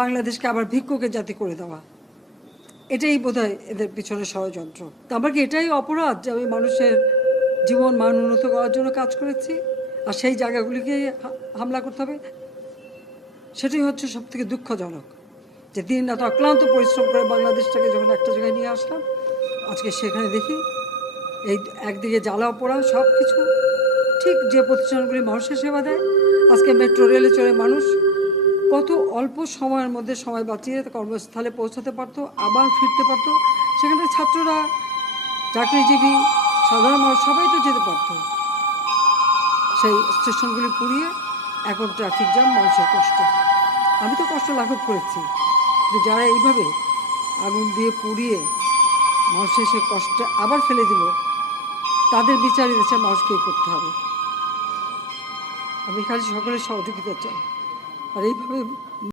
বাংলাদেশকে আবার ভিক্ষুকের জাতি করে দেওয়া, এটাই বোধহয় এদের পিছনে ষড়যন্ত্র। তো আমার কি এটাই অপরাধ যে আমি মানুষের জীবন মান উন্নত করার জন্য কাজ করেছি, আর সেই জায়গাগুলিকে হামলা করতে হবে? সেটাই হচ্ছে সব থেকে দুঃখজনক, যে দিন রাত অক্লান্ত পরিশ্রম করে বাংলাদেশটাকে যখন একটা জায়গায় নিয়ে আসলাম, আজকে সেখানে দেখি এই একদিকে জ্বালাও পোড়াও সব কিছু। ঠিক যে প্রতিষ্ঠানগুলি মানুষের সেবা দেয়, আজকে মেট্রো রেলে চড়ে মানুষ কত অল্প সময়ের মধ্যে সময় বাঁচিয়ে কর্মস্থলে পৌঁছাতে পারতো, আবার ফিরতে পারতো। সেখানে ছাত্ররা, চাকরিজীবী, সাধারণ মানুষ সবাই তো যেতে পারত। সেই স্টেশনগুলি পুড়িয়ে এখন ট্রাফিক জ্যাম, মানুষের কষ্ট। আমি তো কষ্ট লাঘব করেছি, কিন্তু যারা এইভাবে আগুন দিয়ে পুড়িয়ে মানুষের সে কষ্ট আবার ফেলে দিল, তাদের বিচার দেশের মানুষকেই করতে হবে। আমি খালি সকলের সহযোগিতা চাই। আর এইভাবে